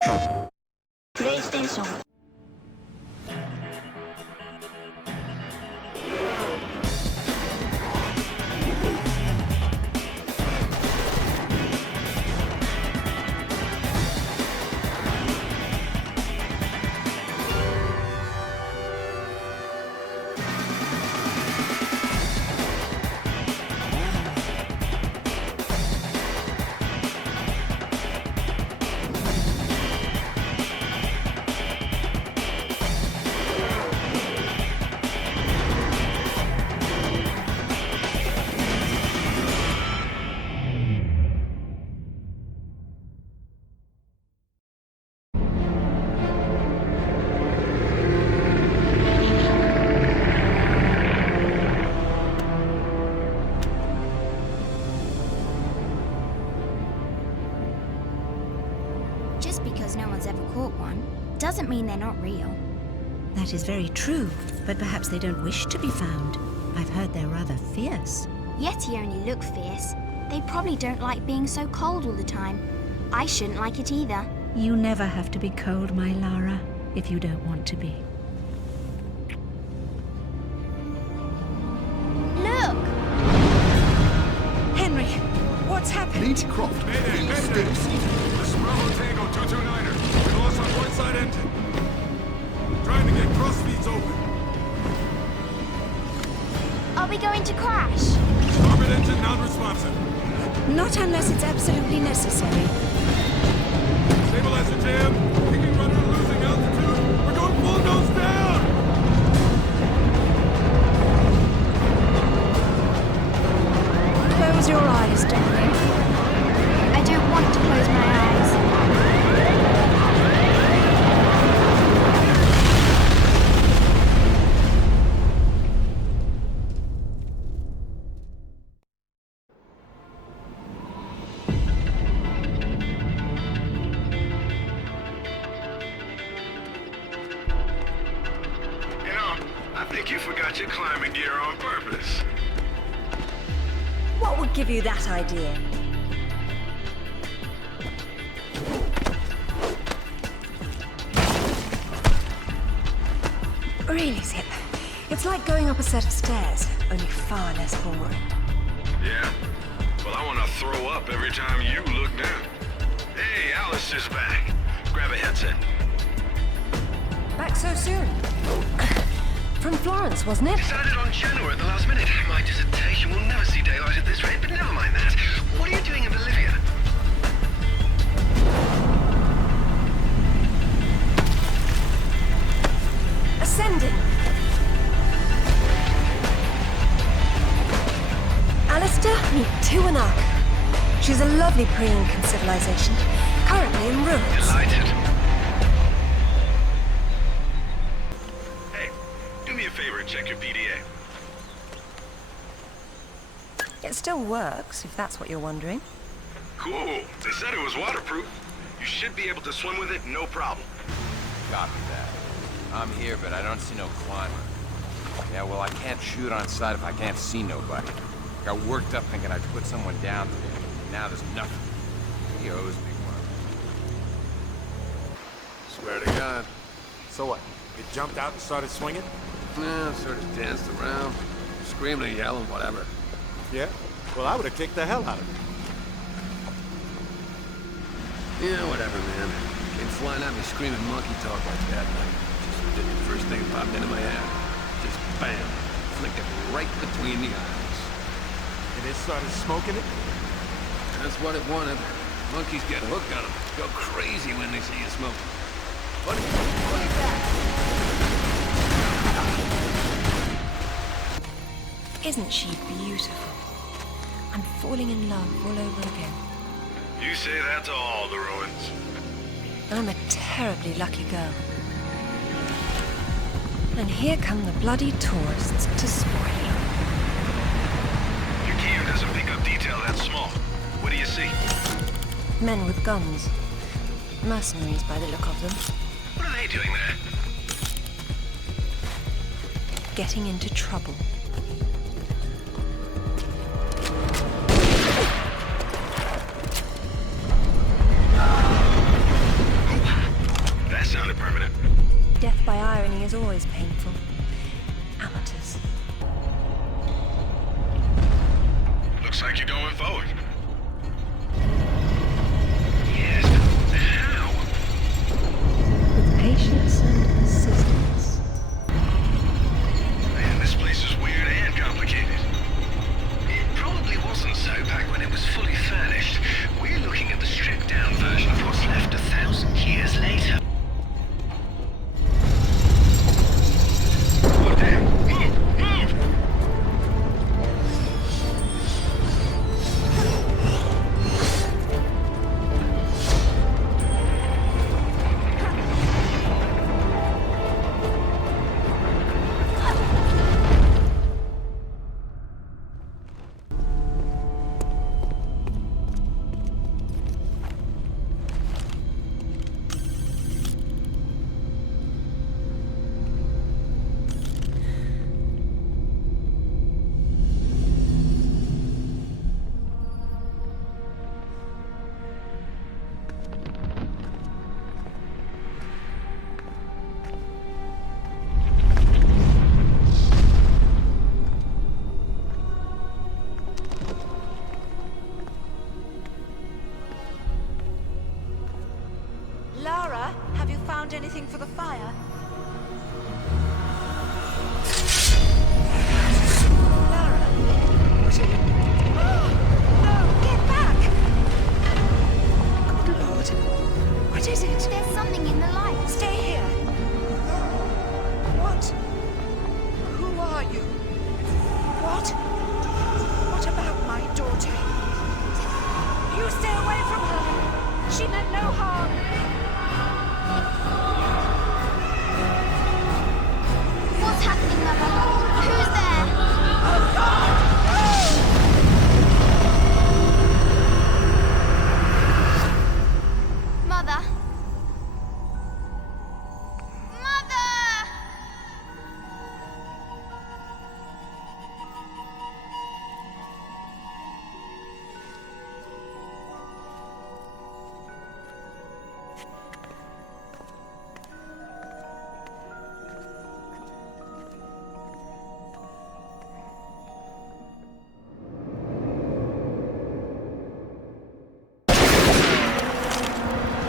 プレイステーション。Just because no one's ever caught one doesn't mean they're not real. That is very true, but perhaps they don't wish to be found. I've heard they're rather fierce. Yeti only look fierce. They probably don't like being so cold all the time. I shouldn't like it either. You never have to be cold, my Lara, if you don't want to be. Look! Henry, what's happened? Laracroft, Mayday, please mayday! stay seated. This is Bravo Tango 229er. We lost our point side engine. Trying to get cross feeds open. Are we going to crash? Starboard engine non-responsive. Not unless it's absolutely necessary. Stabilizer jam. Kicking rudder losing altitude. We're going full nose down! Close your eyes, darling. I don't want to close my eyes. You know, I think you forgot your climbing gear on purpose. What would give you that idea? Really, Zip. It's like going up a set of stairs, only far less boring. Yeah? Well, I want to throw up every time you look down. Hey, Alistair's back. Grab a headset. Back so soon? From Florence, wasn't it? Decided on Genoa at the last minute. My dissertation will never see daylight at this rate, but never mind that. What are you doing in Bolivia? Ascending. Alistair, meet Tuanak. She's a lovely pre-Incan civilization, currently in ruins. Delighted. Hey, do me a favor and check your PDA. It still works, if that's what you're wondering. Cool. They said it was waterproof. You should be able to swim with it, no problem. Copy that. I'm here, but I don't see no climber. Yeah, well, I can't shoot on sight if I can't see nobody. Got worked up thinking I'd put someone down today. Now there's nothing. He owes me one. Swear to God. So what? You jumped out and started swinging? Yeah, sort of danced around, screaming and yelling, whatever. Yeah? Well, I would have kicked the hell out of you. Yeah, whatever, man. Came flying at me screaming monkey talk like that, and I just did the first thing that popped into my head. Just bam, flicked it right between the eyes. And it started smoking it? That's what it wanted. Monkeys get hooked on them. Go crazy when they see you smoking. What is that? Isn't she beautiful? I'm falling in love all over again. You say that to all the ruins. I'm a terribly lucky girl. And here come the bloody tourists to spoil it. Your gear doesn't pick up detail that small. What do you see? Men with guns. Mercenaries by the look of them. What are they doing there? Getting into trouble. is always painful. Amateurs. Looks like you're going forward. Yes, but how? With patience and persistence. Man, this place is weird and complicated. It probably wasn't so back when it was fully furnished. We're looking at the stripped-down version of what's left 1,000 years later. Oh, damn! Move! Move! Lara, have you found anything for the fire? Lara? What are you... Oh, no, get back! Good Lord. What is it? There's something in the light. Stay here. What? Who are you? What? What about my daughter? You stay away from her. She meant no harm. What's happening, Mother? Who's there? Mother? Mother!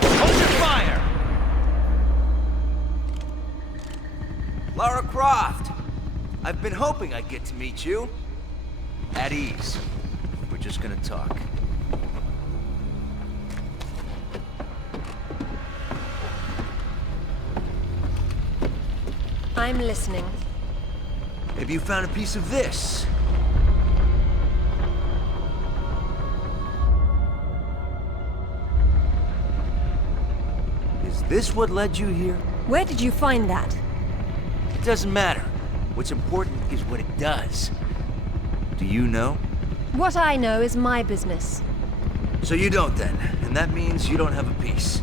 Hold your fire! Lara Croft! I've been hoping I'd get to meet you. At ease. We're just gonna talk. I'm listening. Maybe you found a piece of this. Is this what led you here? Where did you find that? It doesn't matter. What's important is what it does. Do you know? What I know is my business. So you don't then, and that means you don't have a piece.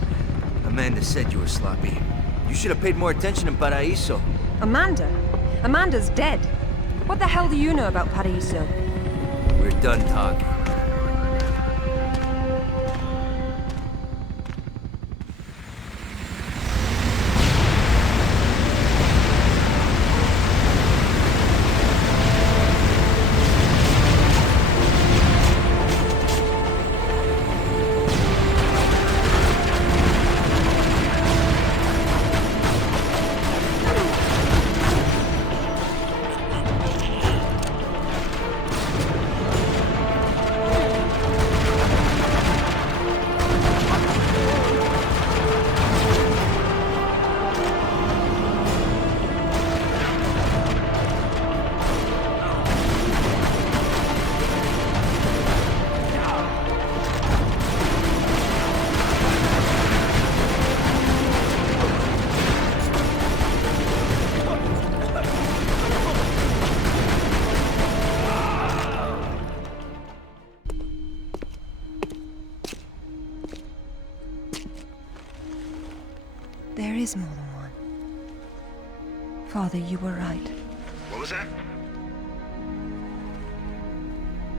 Amanda said you were sloppy. You should have paid more attention in Paraíso. Amanda? Amanda's dead. What the hell do you know about Paraíso? We're done talking. There is more than one. Father, you were right. What was that?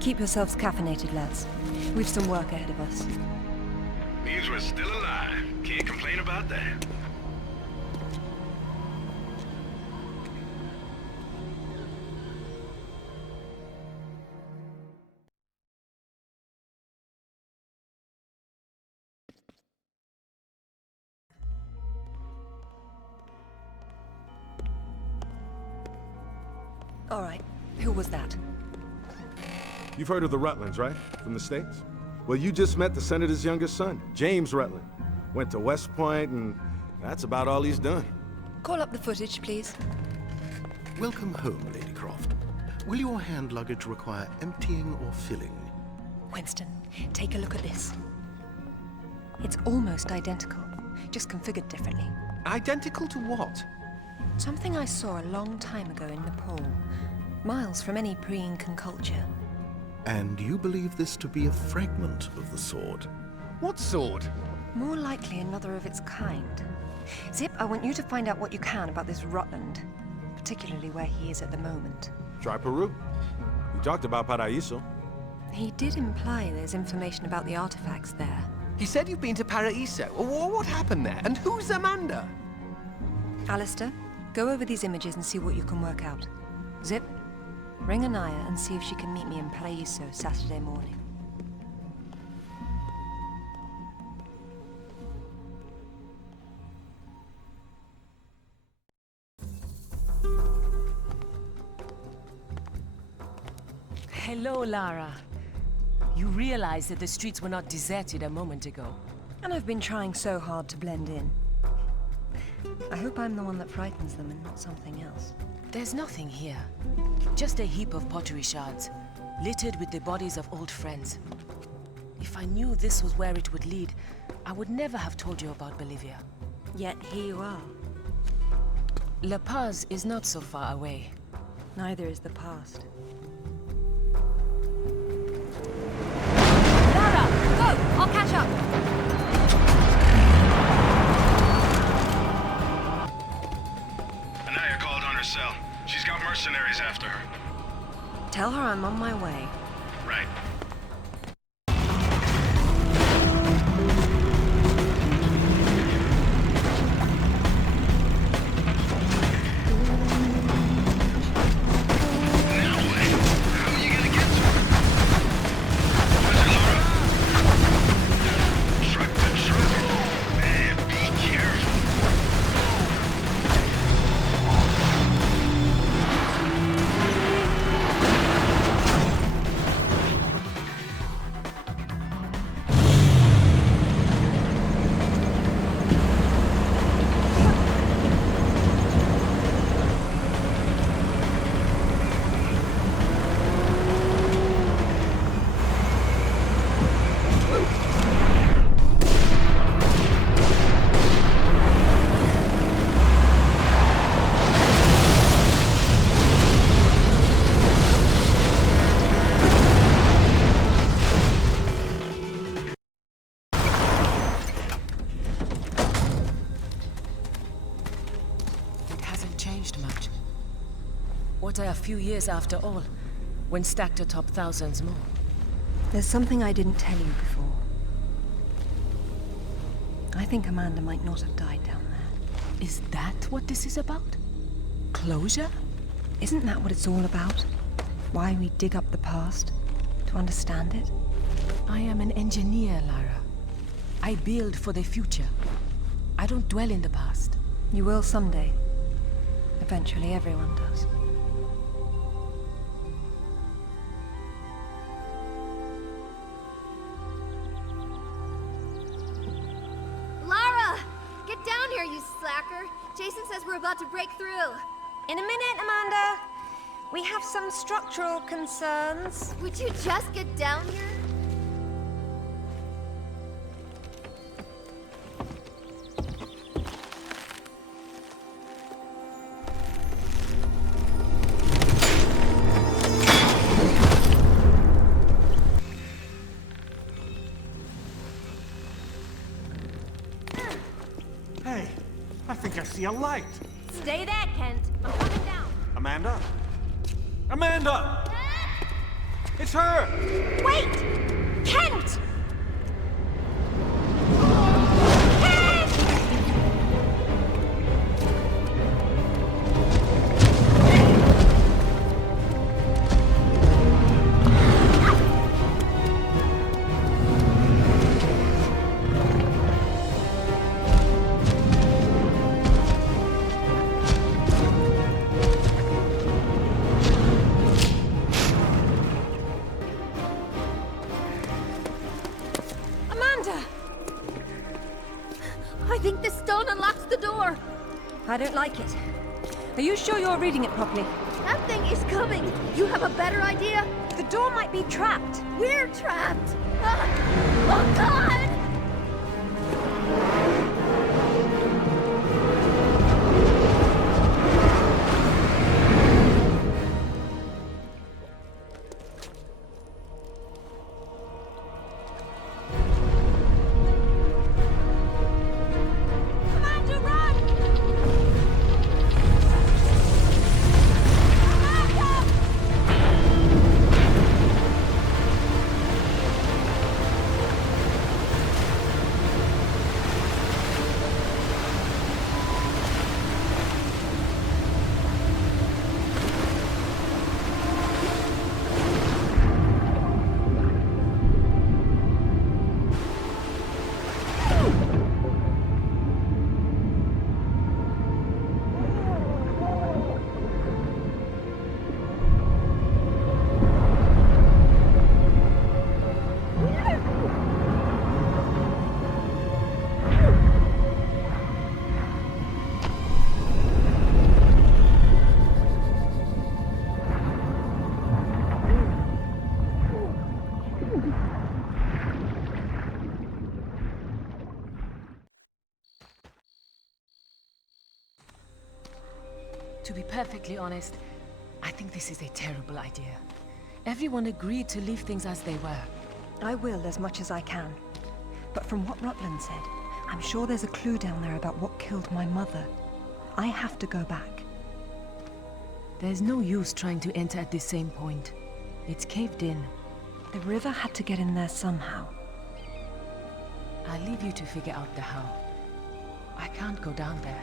Keep yourselves caffeinated, lads. We've some work ahead of us. Means we're still alive. Can't complain about that. All right. Who was that? You've heard of the Rutlands, right? From the States? Well, you just met the senator's youngest son, James Rutland. Went to West Point, and that's about all he's done. Call up the footage, please. Welcome home, Lady Croft. Will your hand luggage require emptying or filling? Winston, take a look at this. It's almost identical, just configured differently. Identical to what? Something I saw a long time ago in Nepal, miles from any pre-Incan culture. And you believe this to be a fragment of the sword? What sword? More likely another of its kind. Zip, I want you to find out what you can about this Rutland, particularly where he is at the moment. Try Peru. You talked about Paraíso. He did imply there's information about the artifacts there. He said you've been to Paraíso. What happened there? And who's Amanda? Alistair, go over these images and see what you can work out. Zip, ring Anaya and see if she can meet me in Paraíso Saturday morning. Hello, Lara. You realize that the streets were not deserted a moment ago. And I've been trying so hard to blend in. I hope I'm the one that frightens them and not something else. There's nothing here. Just a heap of pottery shards, littered with the bodies of old friends. If I knew this was where it would lead, I would never have told you about Bolivia. Yet here you are. La Paz is not so far away. Neither is the past. Lara, go! I'll catch up! Anaya called on her cell. She's got mercenaries after her. Tell her I'm on my way. Right. What are a few years after all, when stacked atop thousands more? There's something I didn't tell you before. I think Amanda might not have died down there. Is that what this is about? Closure? Isn't that what it's all about? Why we dig up the past? To understand it? I am an engineer, Lara. I build for the future. I don't dwell in the past. You will someday. Eventually, everyone does. Lara! Get down here, you slacker! Jason says we're about to break through. In a minute, Amanda. We have some structural concerns. Would you just get down here? Hey, I think I see a light. Stay there, Kent. I'm coming down. Amanda? Amanda! It's her! Wait! Kent! I think this stone unlocks the door. I don't like it. Are you sure you're reading it properly? That thing is coming. You have a better idea? The door might be trapped. We're trapped. Oh, God! To be perfectly honest, I think this is a terrible idea. Everyone agreed to leave things as they were. I will as much as I can. But from what Rutland said, I'm sure there's a clue down there about what killed my mother. I have to go back. There's no use trying to enter at the same point. It's caved in. The river had to get in there somehow. I'll leave you to figure out the how. I can't go down there.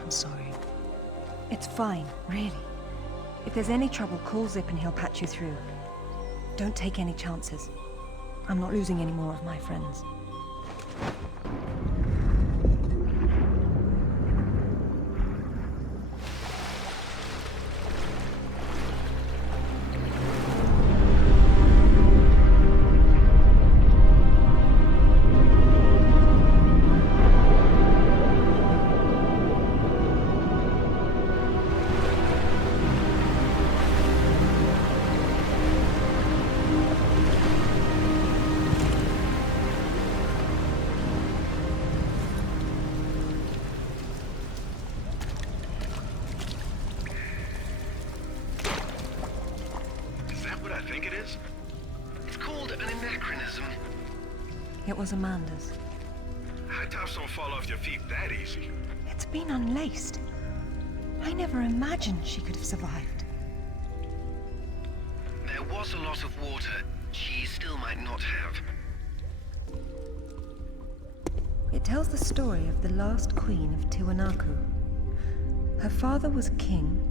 I'm sorry. It's fine, really. If there's any trouble, call Zip and he'll patch you through. Don't take any chances. I'm not losing any more of my friends. It was Amanda's. High tops don't fall off your feet that easy. It's been unlaced. I never imagined she could have survived. There was a lot of water. She still might not have. It tells the story of the last queen of Tiwanaku. Her father was king,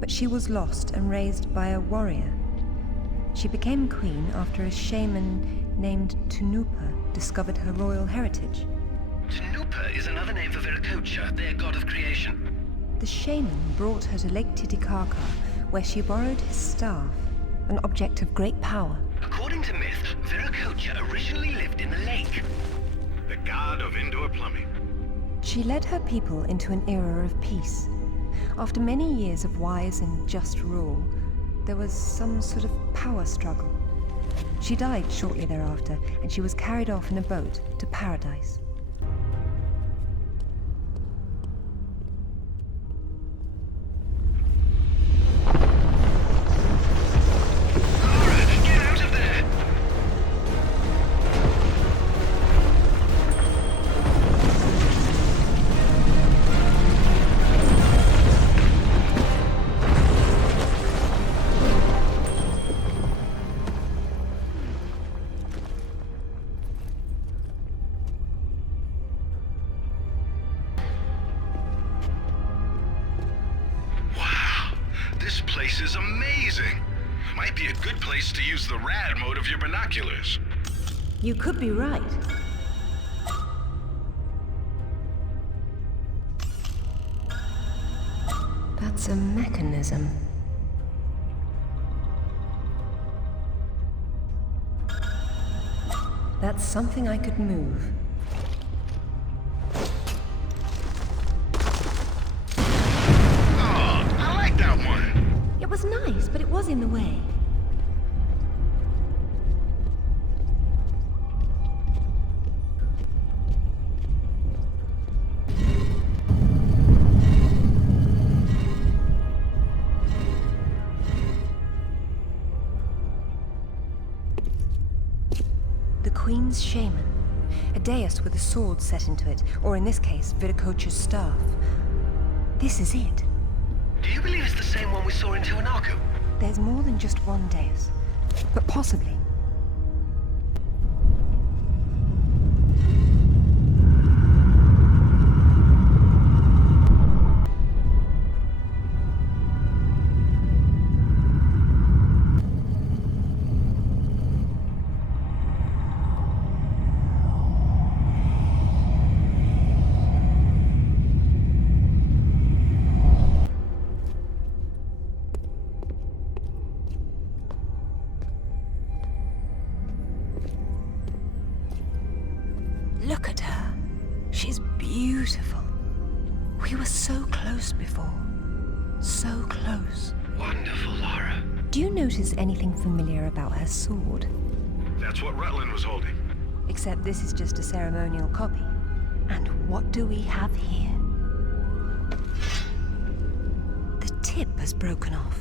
but she was lost and raised by a warrior. She became queen after a shaman named Tunupa discovered her royal heritage. Tunupa is another name for Viracocha, their god of creation. The shaman brought her to Lake Titicaca, where she borrowed his staff, an object of great power. According to myth, Viracocha originally lived in the lake. The god of indoor plumbing. She led her people into an era of peace. After many years of wise and just rule, there was some sort of power struggle. She died shortly thereafter, and she was carried off in a boat to paradise. This is amazing. Might be a good place to use the rad mode of your binoculars. You could be right. That's a mechanism. That's something I could move. in the way. The Queen's shaman. A dais with a sword set into it, or in this case, Viracocha's staff. This is it. Do you believe it's the same one we saw in Tiwanaku? There's more than just one dais, but possibly. Look at her. She's beautiful. We were so close before. So close. Wonderful, Lara. Do you notice anything familiar about her sword? That's what Rutland was holding. Except this is just a ceremonial copy. And what do we have here? The tip has broken off.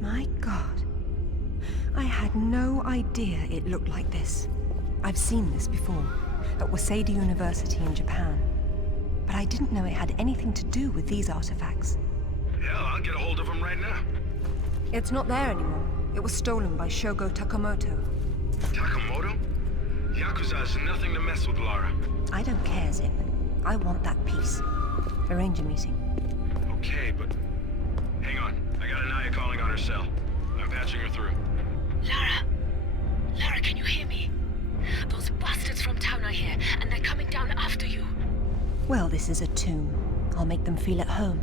My God. I had no idea it looked like this. I've seen this before, at Waseda University in Japan. But I didn't know it had anything to do with these artifacts. Hell, I'll get a hold of him right now. It's not there anymore. It was stolen by Shogo Takamoto. Takamoto? Yakuza is nothing to mess with, Lara. I don't care, Zip. I want that piece. Arrange a meeting. Okay, but... Hang on. I got Anaya calling on her cell. I'm patching her through. Lara! Lara, can you hear me? Those bastards from town are here, and they're coming down after you. Well, this is a tomb. I'll make them feel at home.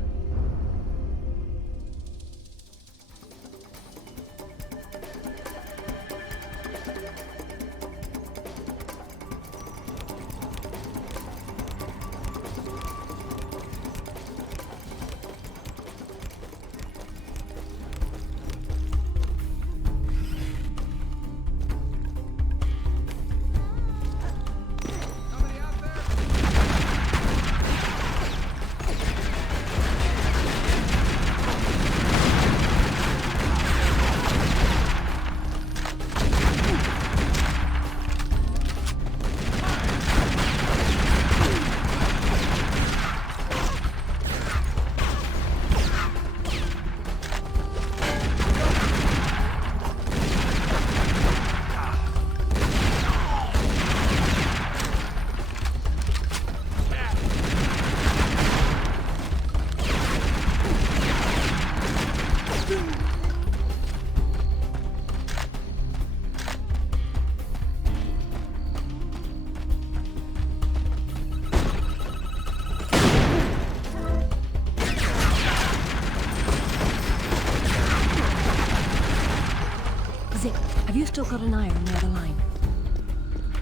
Zip, have you still got an eye on the other line?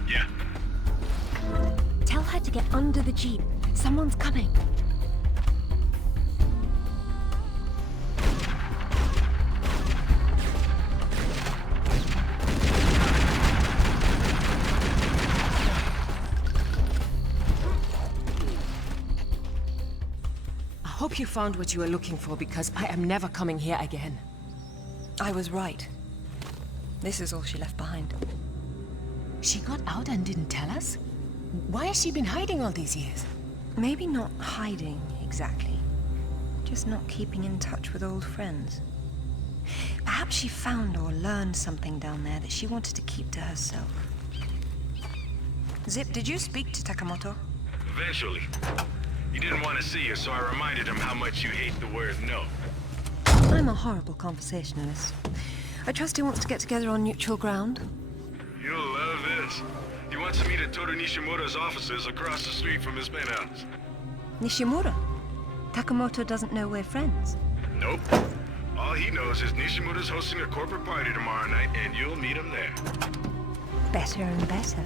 Yeah. Tell her to get under the jeep. Someone's coming. I hope you found what you were looking for, because I am never coming here again. I was right. This is all she left behind. She got out and didn't tell us? Why has she been hiding all these years? Maybe not hiding, exactly. Just not keeping in touch with old friends. Perhaps she found or learned something down there that she wanted to keep to herself. Zip, did you speak to Takamoto? Eventually. He didn't want to see you, so I reminded him how much you hate the word no. I'm a horrible conversationalist. I trust he wants to get together on neutral ground. You'll love this. He wants to meet at Toru Nishimura's offices across the street from his penthouse. Nishimura? Takamoto doesn't know we're friends. Nope. All he knows is Nishimura's hosting a corporate party tomorrow night, and you'll meet him there. Better and better.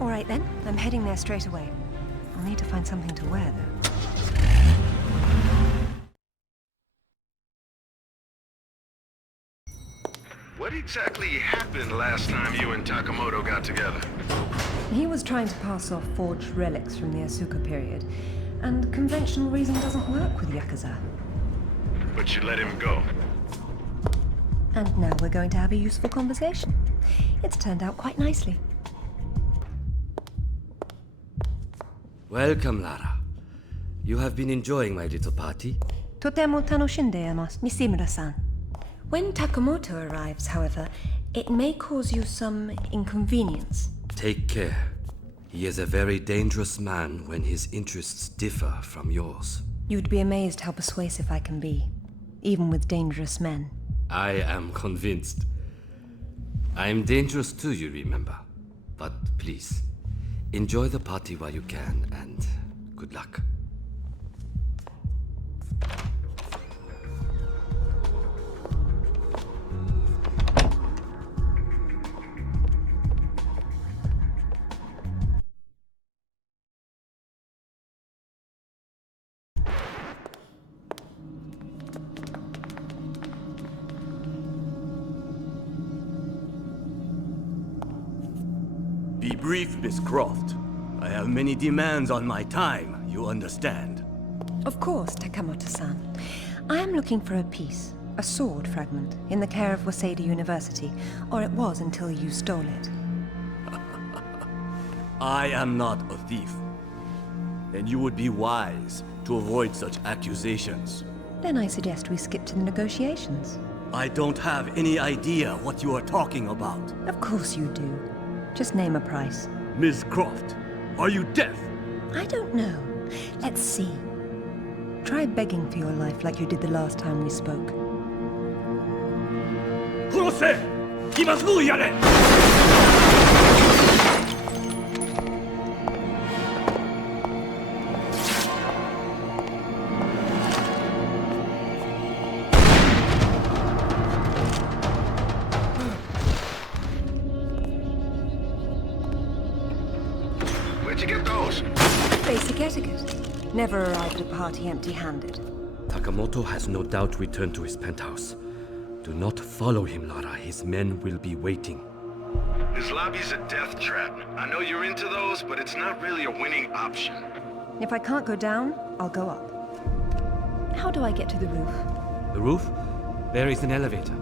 All right then, I'm heading there straight away. I'll need to find something to wear, though. exactly happened last time you and Takamoto got together? He was trying to pass off forged relics from the Asuka period, and conventional reason doesn't work with Yakuza. But you let him go. And now we're going to have a useful conversation. It's turned out quite nicely. Welcome, Lara. You have been enjoying my little party? Totemo tanoshindeimasu, Nishimura-san. When Takamoto arrives, however, it may cause you some inconvenience. Take care. He is a very dangerous man when his interests differ from yours. You'd be amazed how persuasive I can be, even with dangerous men. I am convinced. I am dangerous too, you remember. But please, enjoy the party while you can, and good luck. Be brief, Miss Croft. I have many demands on my time, you understand. Of course, Takamoto-san. I am looking for a piece, a sword fragment, in the care of Waseda University, or it was until you stole it. I am not a thief. And you would be wise to avoid such accusations. Then I suggest we skip to the negotiations. I don't have any idea what you are talking about. Of course you do. Just name a price. Miss Croft, are you deaf? I don't know. Let's see. Try begging for your life like you did the last time we spoke. Kurose! Imasugu yare! Where'd you get those? Basic etiquette. Never arrive at a party empty-handed. Takamoto has no doubt returned to his penthouse. Do not follow him, Lara. His men will be waiting. His lobby's a death trap. I know you're into those, but it's not really a winning option. If I can't go down, I'll go up. How do I get to the roof? The roof? There is an elevator.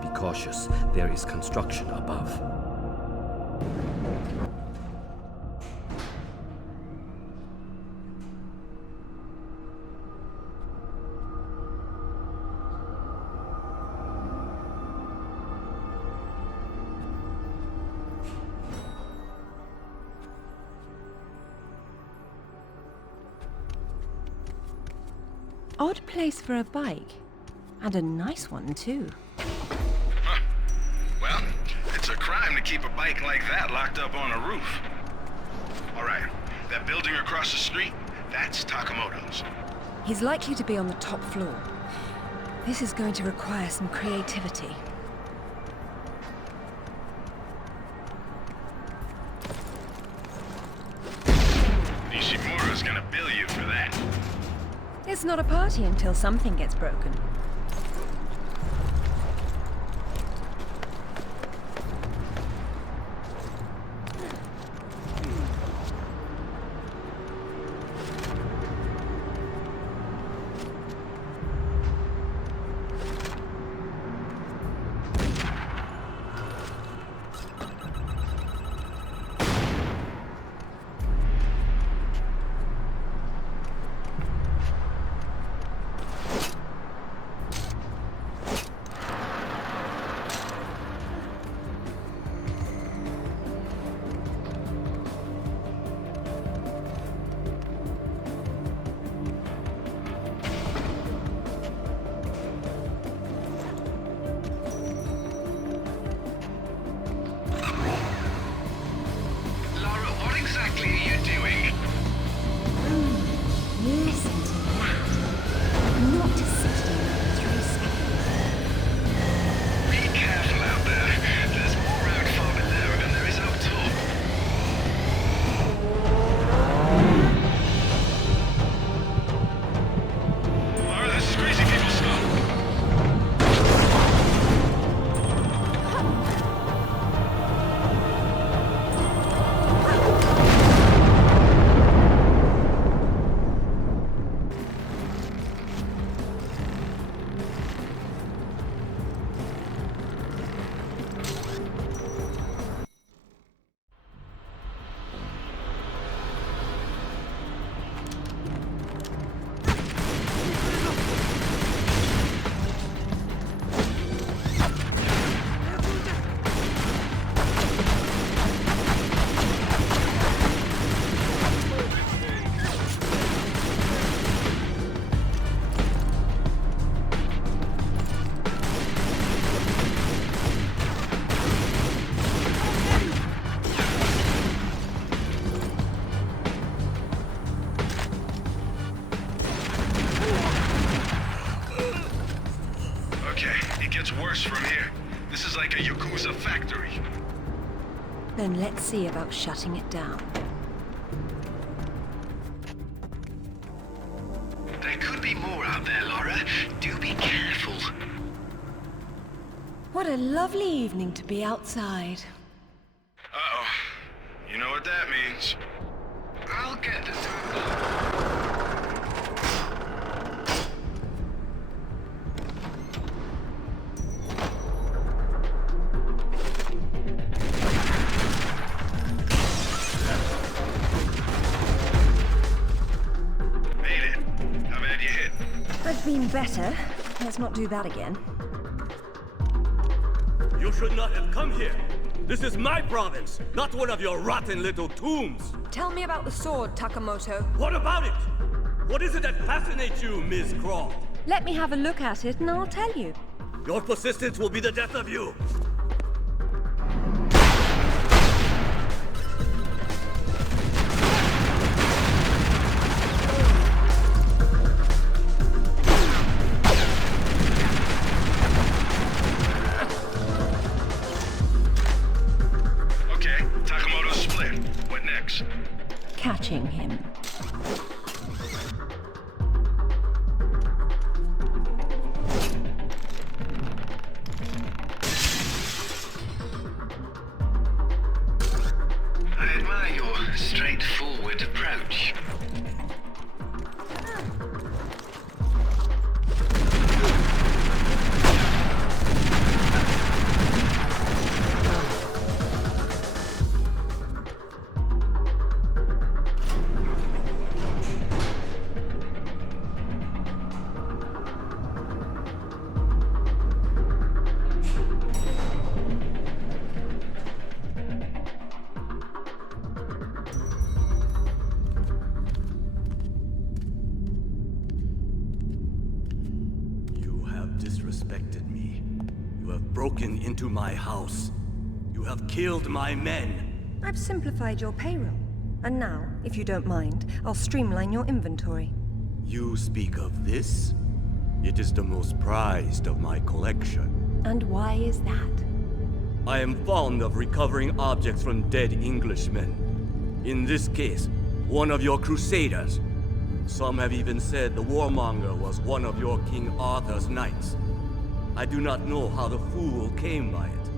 Be cautious. There is construction above. Odd place for a bike. And a nice one, too. Huh. Well, it's a crime to keep a bike like that locked up on a roof. All right, that building across the street, that's Takamoto's. He's likely to be on the top floor. This is going to require some creativity. Nishimura's gonna bill you for that. It's not a party until something gets broken. Then let's see about shutting it down. There could be more out there, Laura. Do be careful. What a lovely evening to be outside. Uh-oh. You know what that means. I'll get the Made it. How bad you hit? I've been better. Let's not do that again. You should not have come here. This is my province, not one of your rotten little tombs. Tell me about the sword, Takamoto. What about it? What is it that fascinates you, Miss Croft? Let me have a look at it and I'll tell you. Your persistence will be the death of you. Okay, Takamoto's split. What next? Catching him. I admire your straightforward approach. Disrespected me. You have broken into my house. You have killed my men. I've simplified your payroll. And now, if you don't mind, I'll streamline your inventory. You speak of this? It is the most prized of my collection. And why is that? I am fond of recovering objects from dead Englishmen. In this case, one of your crusaders. Some have even said the warmonger was one of your King Arthur's knights. I do not know how the fool came by it,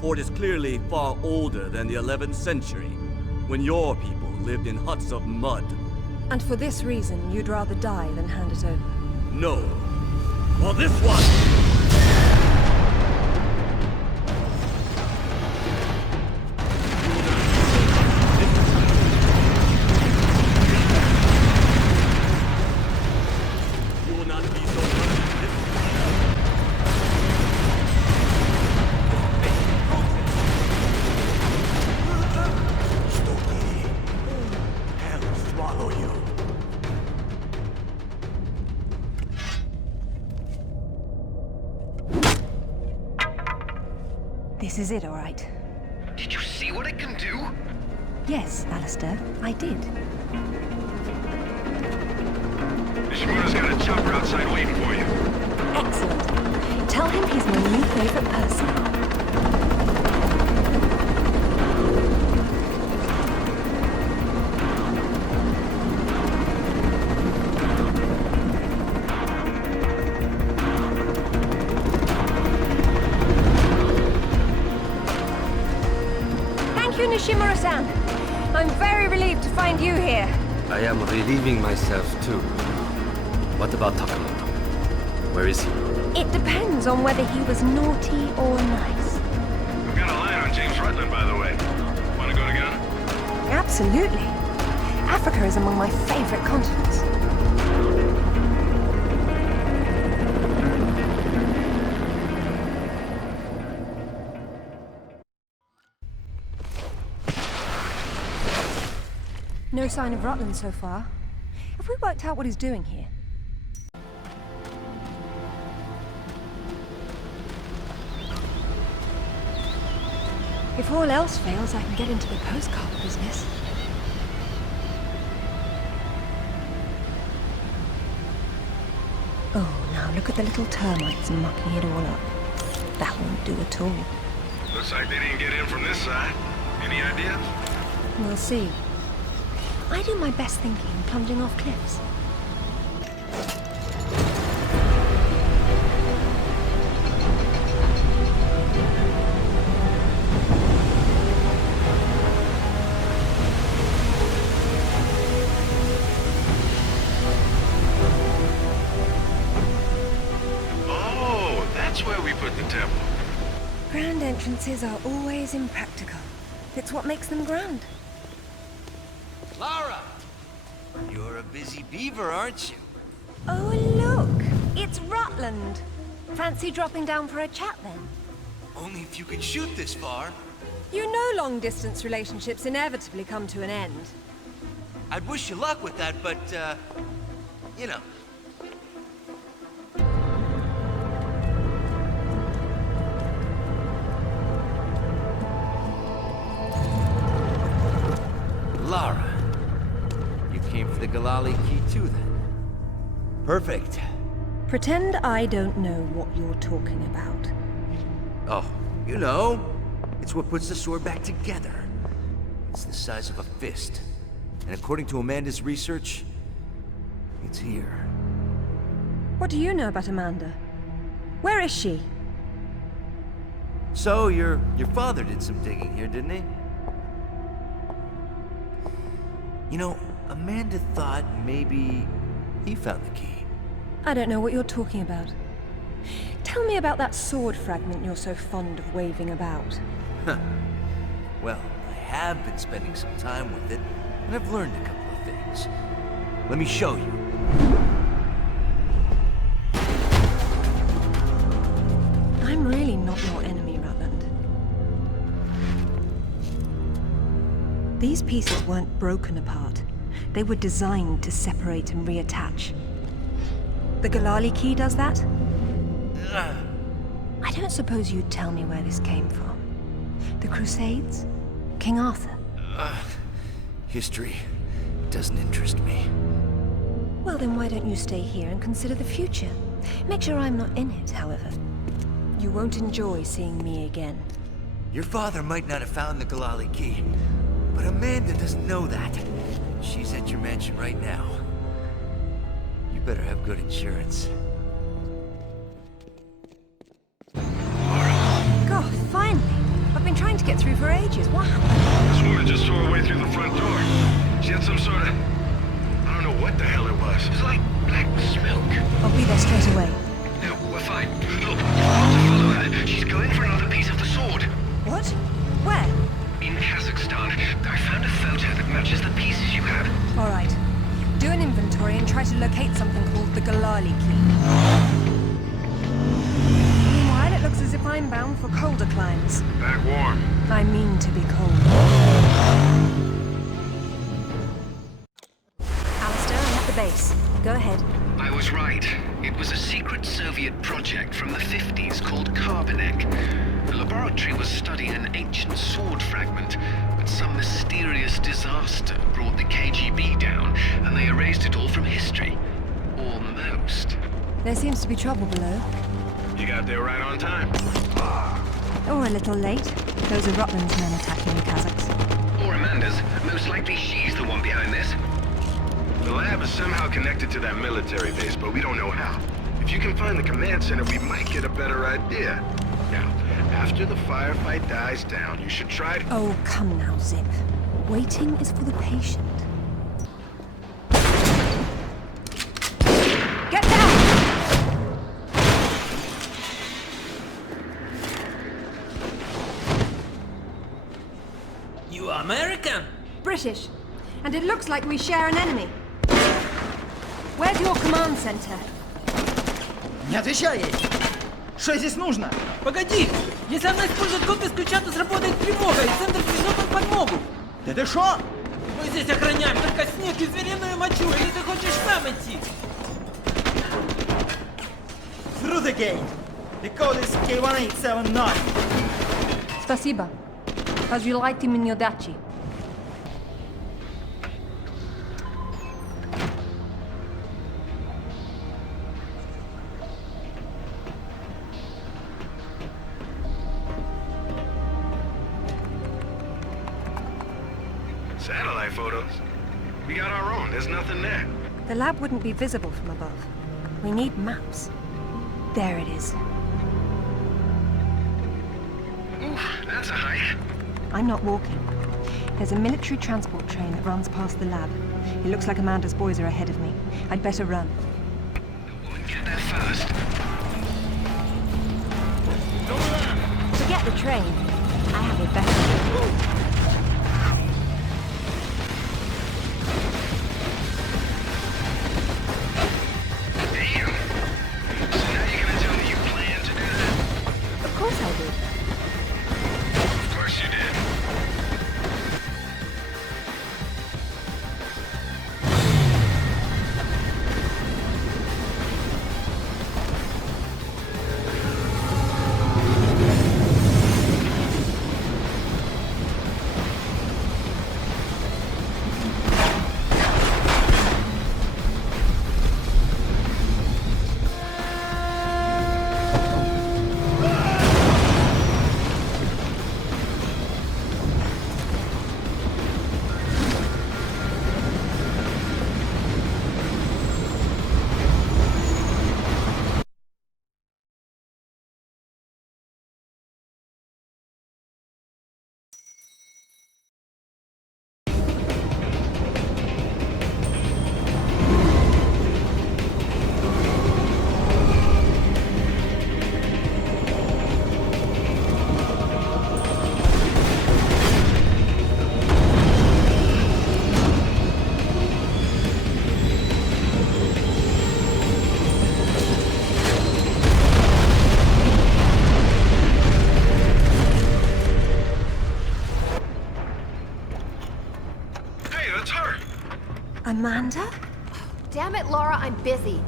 for it is clearly far older than the 11th century, when your people lived in huts of mud. And for this reason, you'd rather die than hand it over? No. For this one! This is it, all right. Did you see what it can do? Yes, Alistair, I did. Nishimura's got a chopper outside waiting for you. Excellent. Tell him he's my new favorite person. Nishimura-san, I'm very relieved to find you here. I am relieving myself too. What about Takamoto? Where is he? It depends on whether he was naughty or nice. I've got a line on James Rutland, by the way. Wanna go together? Absolutely. Africa is among my favorite continents. No sign of Rutland so far. Have we worked out what he's doing here? If all else fails, I can get into the postcard business. Oh, now look at the little termites mucking it all up. That won't do at all. Looks like they didn't get in from this side. Any ideas? We'll see. I do my best thinking plunging off cliffs. Oh, that's where we put the temple. Grand entrances are always impractical. It's what makes them grand. Lara! You're a busy beaver, aren't you? Oh, look! It's Rutland. Fancy dropping down for a chat, then? Only if you can shoot this far. You know long-distance relationships inevitably come to an end. I'd wish you luck with that, but, you know. Lara, you came for the Galali key too, then? Perfect. Pretend I don't know what you're talking about. Oh, you know. It's what puts the sword back together. It's the size of a fist. And according to Amanda's research, it's here. What do you know about Amanda? Where is she? So, your father did some digging here, didn't he? You know, Amanda thought maybe he found the key. I don't know what you're talking about. Tell me about that sword fragment you're so fond of waving about. Huh. Well, I have been spending some time with it, and I've learned a couple of things. Let me show you. I'm really not your enemy, Rutland. These pieces weren't broken apart. They were designed to separate and reattach. The Galali key does that? I don't suppose you'd tell me where this came from. The Crusades? King Arthur? History doesn't interest me. Well, then why don't you stay here and consider the future? Make sure I'm not in it, however. You won't enjoy seeing me again. Your father might not have found the Galali key, but Amanda doesn't know that. She's at your mansion right now. You better have good insurance. God, finally! I've been trying to get through for ages. What happened? This woman just tore her way through the front door. She had some sort of... I don't know what the hell it was. It was like black smoke. I'll be there straight away. No, we're fine. Look, you've got to follow her. She's going for another piece of the sword. What? Where? In Kazakhstan. I found a photo that matches the pieces you have. All right. Do an inventory and try to locate something called the Galali key. Meanwhile, it looks as if I'm bound for colder climes. Back warm. I mean to be cold. Alistair, I'm at the base. Go ahead. I was right. It was a secret Soviet project from the 50s called Carbonek. The laboratory was studying an ancient sword fragment, but some mysterious disaster brought the KGB down, and they erased it all from history. Almost. There seems to be trouble below. You got there right on time. Or a little late. Those are Rutland's men attacking the Kazakhs. Or Amanda's. Most likely she's the one behind this. The lab is somehow connected to that military base, but we don't know how. If you can find the command center, we might get a better idea. Now, after the firefight dies down, you should try to... Oh, come now, Zip. Waiting is for the patient. Get down! You are American? British. And it looks like we share an enemy. Where's your command center? Не отвечай ей! Что здесь нужно? Погоди! Если она использует код без ключа, то сработает тревога, и центр пришлет нам подмогу! Да ты шо? Мы здесь охраняем только снег и звериную мочу, или ты хочешь сам идти? Through the gate! The code is K1879! Спасибо. Пожелайте мне удачи. Satellite photos? We got our own. There's nothing there. The lab wouldn't be visible from above. We need maps. There it is. Oof, that's a hike. I'm not walking. There's a military transport train that runs past the lab. It looks like Amanda's boys are ahead of me. I'd better run. Get there first. Forget the train. I have a better... Of course I did. Of course you did. Amanda? Damn it, Laura, I'm busy.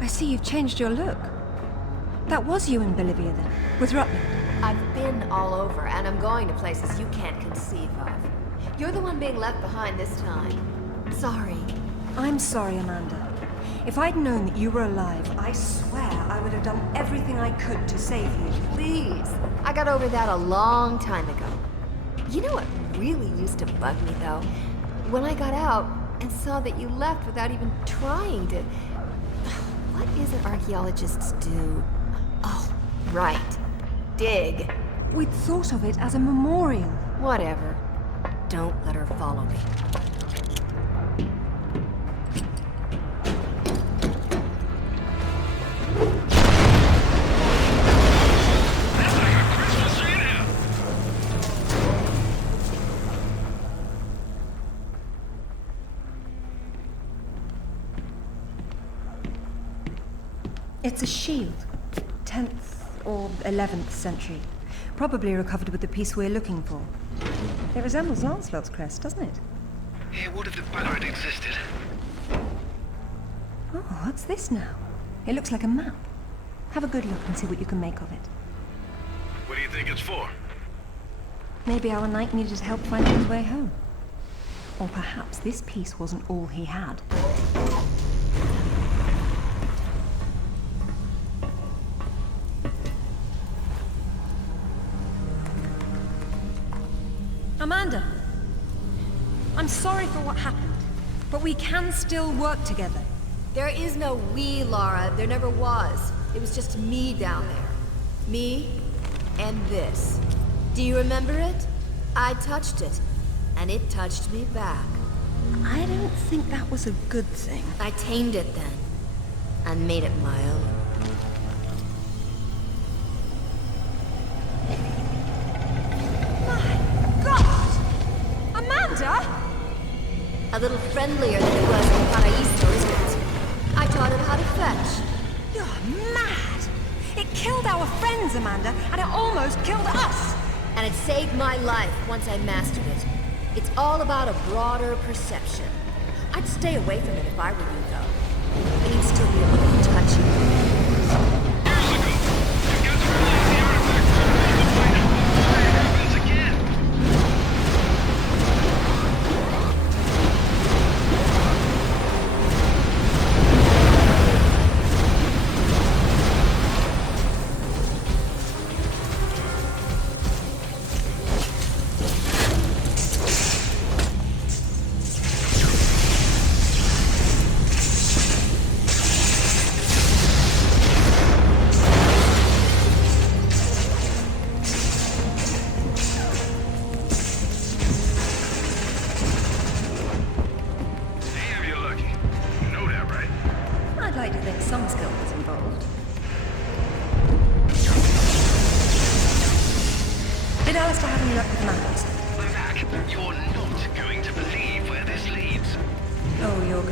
I see you've changed your look. That was you in Bolivia then, with Rutland. I've been all over, and I'm going to places you can't conceive of. You're the one being left behind this time. Sorry. I'm sorry, Amanda. If I'd known that you were alive, I swear I would have done everything I could to save you. Please. I got over that a long time ago. You know what really used to bug me, though? When I got out and saw that you left without even trying to... What is it archaeologists do? Oh, right. Dig. We'd thought of it as a memorial. Whatever. Don't let her follow me. It's a shield. 10th or 11th century. Probably recovered with the piece we're looking for. It resembles Lancelot's crest, doesn't it? Yeah, what if the banner had existed? Oh, what's this now? It looks like a map. Have a good look and see what you can make of it. What do you think it's for? Maybe our knight needed help finding his way home. Or perhaps this piece wasn't all he had. Amanda! I'm sorry for what happened, but we can still work together. There is no we, Lara. There never was. It was just me down there. Me and this. Do you remember it? I touched it, and it touched me back. I don't think that was a good thing. I tamed it then, and made it my own. A little friendlier than it was in Paraíso, isn't it? I taught it how to fetch. You're mad! It killed our friends, Amanda, and it almost killed us! And it saved my life once I mastered it. It's all about a broader perception. I'd stay away from it if I were you, though. And you'd still be able to touch it.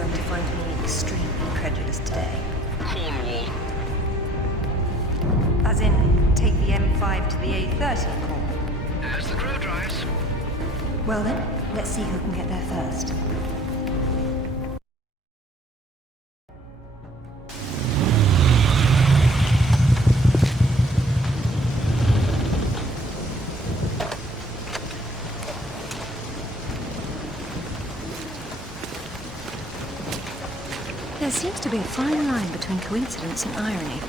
going to find me extremely credulous today. Cornwall. As in, take the M5 to the A30 call. As the crow drives. Well then, let's see who can get there first. There seems to be a fine line between coincidence and irony.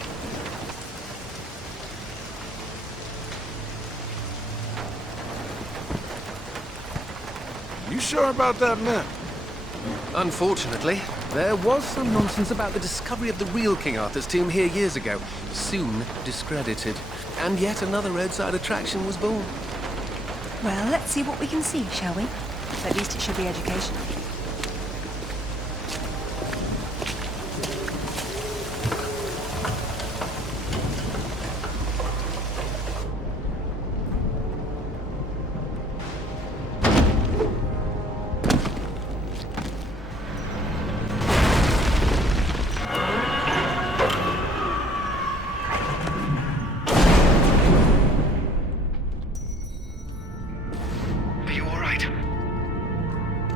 You sure about that map? Unfortunately, there was some nonsense about the discovery of the real King Arthur's tomb here years ago, soon discredited. And yet another roadside attraction was born. Well, let's see what we can see, shall we? At least it should be educational.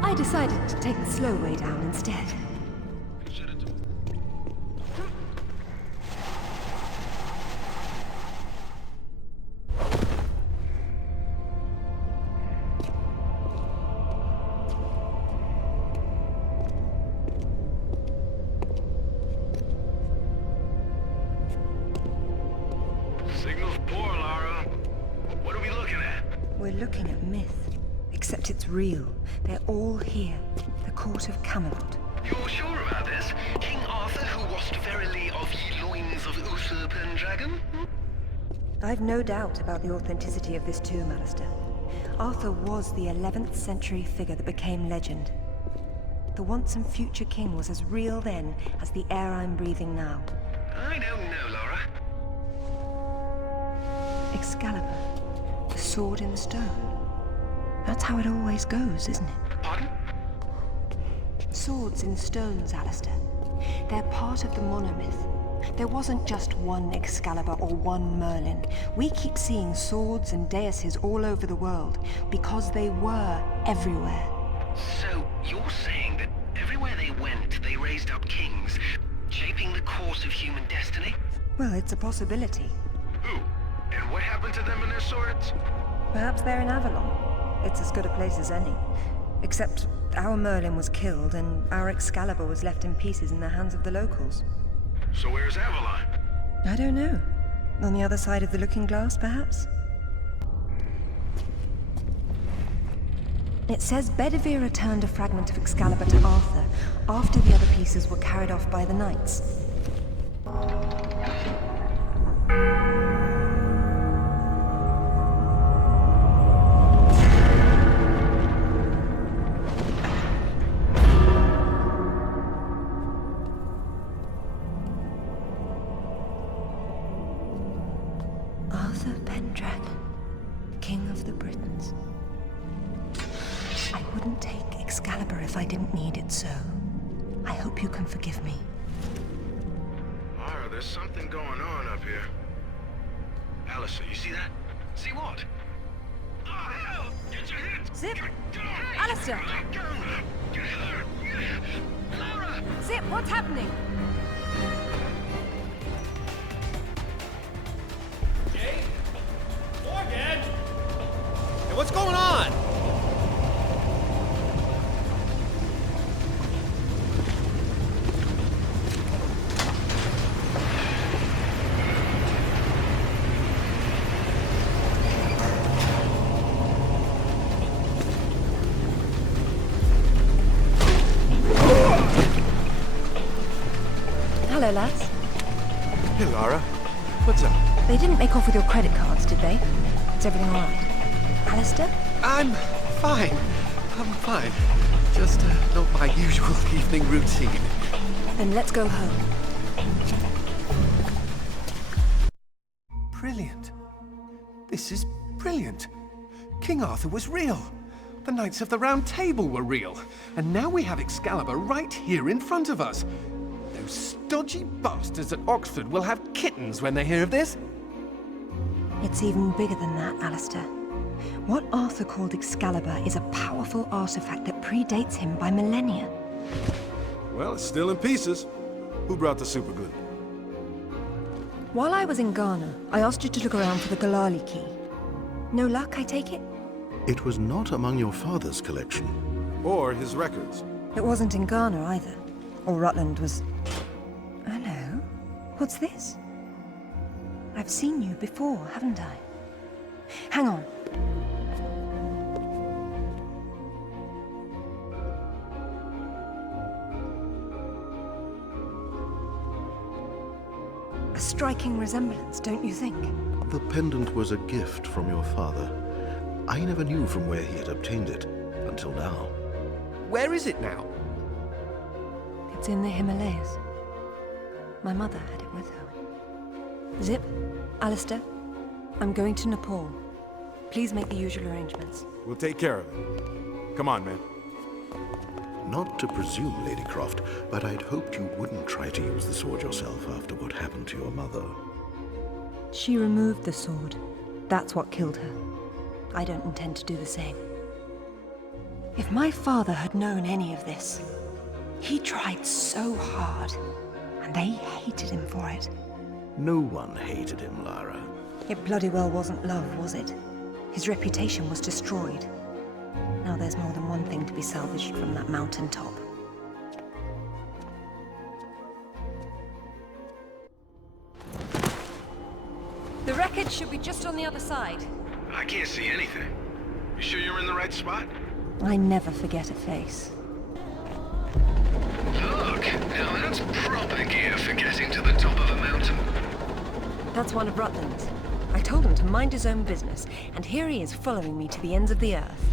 I decided to take the slow way down instead. Signal's poor, Lara. What are we looking at? We're looking at myth, except it's real. They're all here. The court of Camelot. You're sure about this? King Arthur, who wast verily of ye loins of Uther Pendragon? I've no doubt about the authenticity of this tomb, Alistair. Arthur was the 11th century figure that became legend. The once and future king was as real then as the air I'm breathing now. I don't know, Laura. Excalibur, the sword in the stone. That's how it always goes, isn't it? Pardon? Swords in stones, Alistair. They're part of the monomyth. There wasn't just one Excalibur or one Merlin. We keep seeing swords and daises all over the world because they were everywhere. So, you're saying that everywhere they went, they raised up kings, shaping the course of human destiny? Well, it's a possibility. Who? And what happened to them and their swords? Perhaps they're in Avalon. It's as good a place as any. Except our Merlin was killed and our Excalibur was left in pieces in the hands of the locals. So where's Avalon? I don't know. On the other side of the looking glass, perhaps? It says Bedivere returned a fragment of Excalibur to Arthur after the other pieces were carried off by the knights. Arthur Pendragon, King of the Britons. I wouldn't take Excalibur if I didn't need it so. I hope you can forgive me. Lara, there's something going on up here. Alistair, you see that? See what? Oh, hell! Get your hands! Zip! Alistair! Laura! Zip, what's happening? Morgan! Hey, what's going on? Hello, lads. Hey, Lara. What's up? They didn't make off with your credit cards, did they? Is everything all right? Alistair? I'm fine. I'm fine. Just not my usual evening routine. Then let's go home. Brilliant. This is brilliant. King Arthur was real. The Knights of the Round Table were real, and now we have Excalibur right here in front of us. Those stodgy bastards at Oxford will have kittens when they hear of this. It's even bigger than that, Alistair. What Arthur called Excalibur is a powerful artifact that predates him by millennia. Well, it's still in pieces. Who brought the superglue? While I was in Ghana, I asked you to look around for the Galali key. No luck, I take it? It was not among your father's collection. Or his records. It wasn't in Ghana either. Or Rutland was... Hello? What's this? I've seen you before, haven't I? Hang on. A striking resemblance, don't you think? The pendant was a gift from your father. I never knew from where he had obtained it, until now. Where is it now? It's in the Himalayas. My mother had it with her. Zip, Alistair, I'm going to Nepal. Please make the usual arrangements. We'll take care of it. Come on, man. Not to presume, Lady Croft, but I'd hoped you wouldn't try to use the sword yourself after what happened to your mother. She removed the sword. That's what killed her. I don't intend to do the same. If my father had known any of this, he tried so hard, and they hated him for it. No one hated him, Lara. It bloody well wasn't love, was it? His reputation was destroyed. Now there's more than one thing to be salvaged from that mountaintop. The wreckage should be just on the other side. I can't see anything. You sure you're in the right spot? I never forget a face. Look, now that's proper gear for getting to the top of a mountain. That's one of Rutland's. I told him to mind his own business, and here he is following me to the ends of the earth.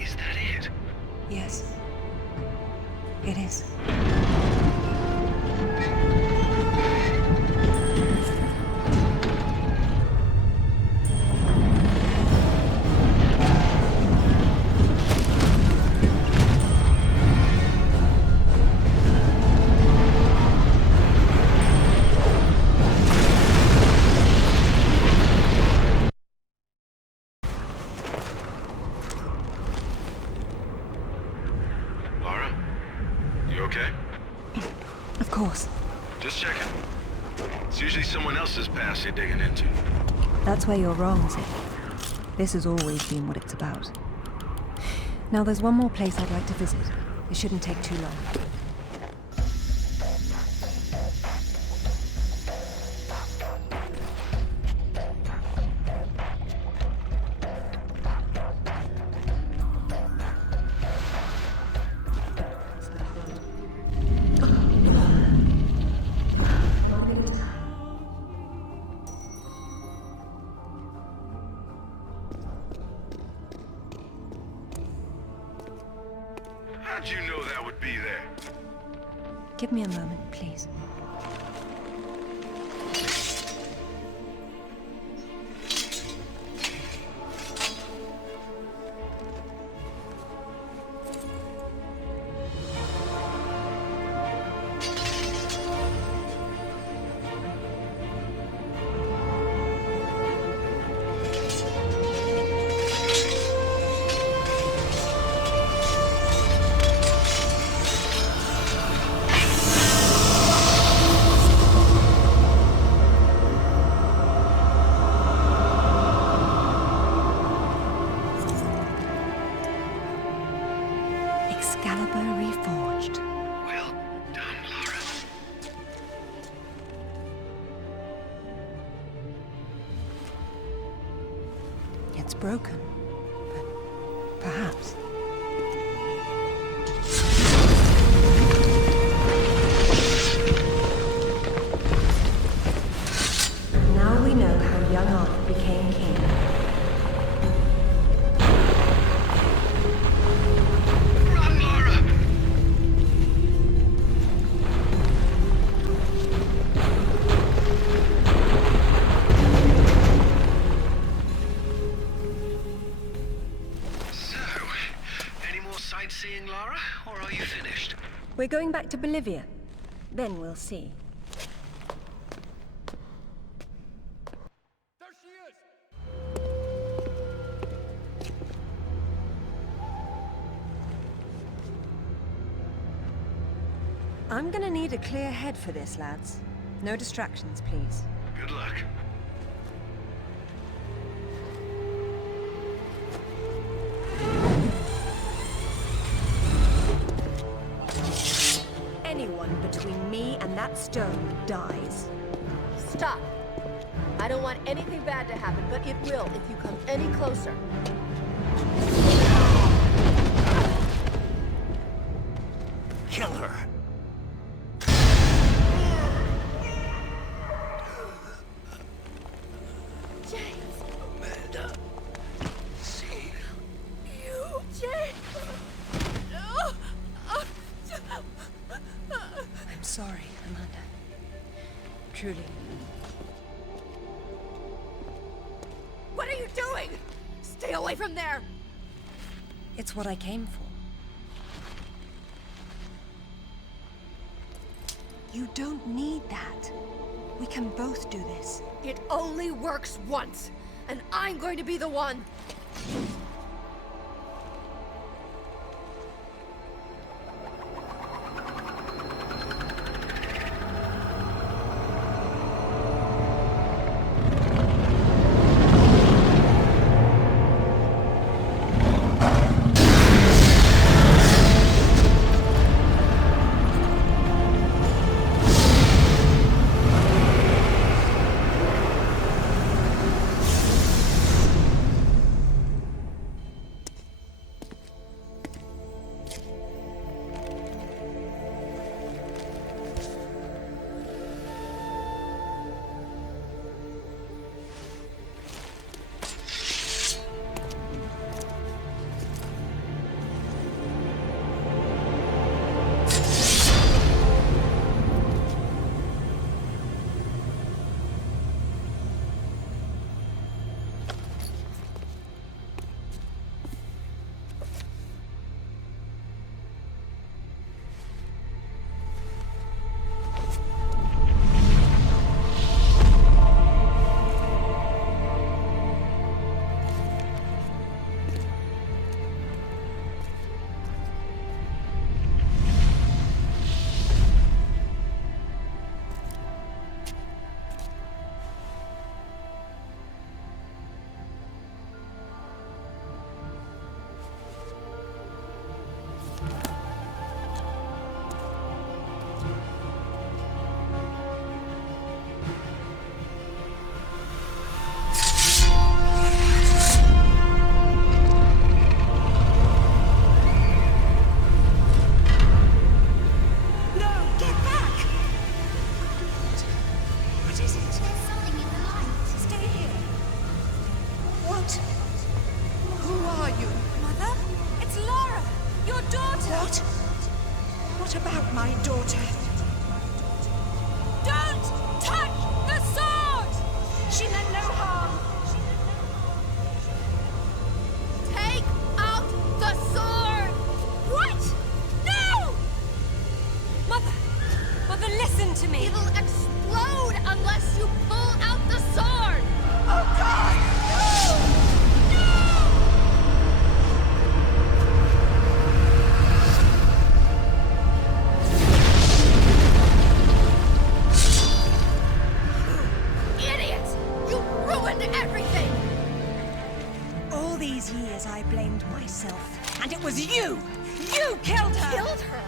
Is that it? Yes, it is. Okay? Of course. Just checking. It's usually someone else's past you're digging into. That's where you're wrong, Zip. This has always been what it's about. Now there's one more place I'd like to visit. It shouldn't take too long. How'd you know that would be there? Give me a moment, please. Excalibur reforged. Well done, Lara. It's broken, but perhaps. Now we know how young Arthur became king. Run, Lara! you finished? We're going back to Bolivia. Then we'll see. I'm gonna need a clear head for this, lads. No distractions, please. Good luck. Anyone between me and that stone dies. Stop! I don't want anything bad to happen, but it will if you come any closer. Kill her. James! Amanda. See You, James! I'm sorry, Amanda. Truly. What are you doing? Stay away from there! It's what I came for. You don't need that. We can both do this. It only works once, and I'm going to be the one. What about my daughter? Don't touch the sword! She meant no harm. Take out the sword! What? No! Mother, listen to me. It'll explode unless you pull out the sword! Oh, God! No! Everything! All these years I blamed myself, and it was you! You killed her! Killed her?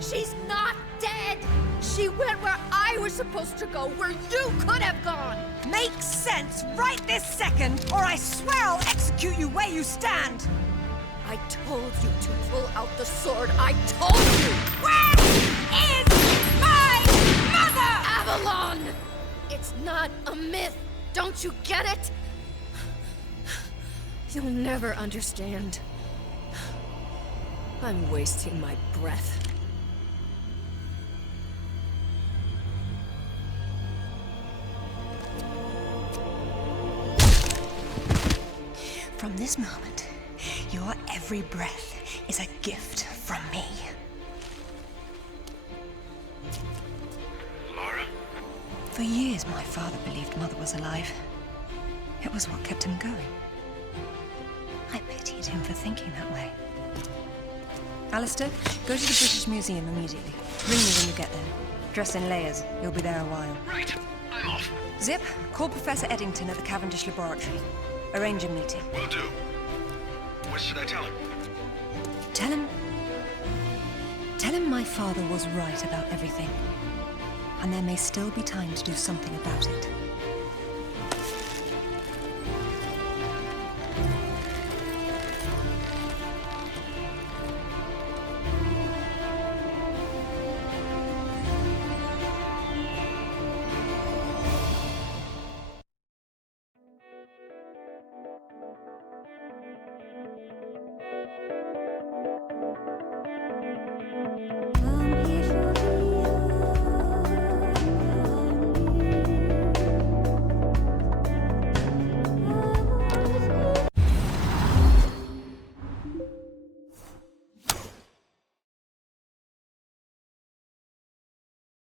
She's not dead! She went where I was supposed to go, where you could have gone! Makes sense right this second, or I swear I'll execute you where you stand! I told you to pull out the sword. I told you! Where is my mother? Avalon! It's not a myth. Don't you get it? You'll never understand. I'm wasting my breath. From this moment, your every breath is a gift from me. For years, my father believed Mother was alive. It was what kept him going. I pitied him for thinking that way. Alistair, go to the British Museum immediately. Ring me when you get there. Dress in layers. You'll be there a while. Right. I'm off. Zip, call Professor Eddington at the Cavendish Laboratory. Arrange a meeting. Will do. What should I tell him? Tell him my father was right about everything. And there may still be time to do something about it.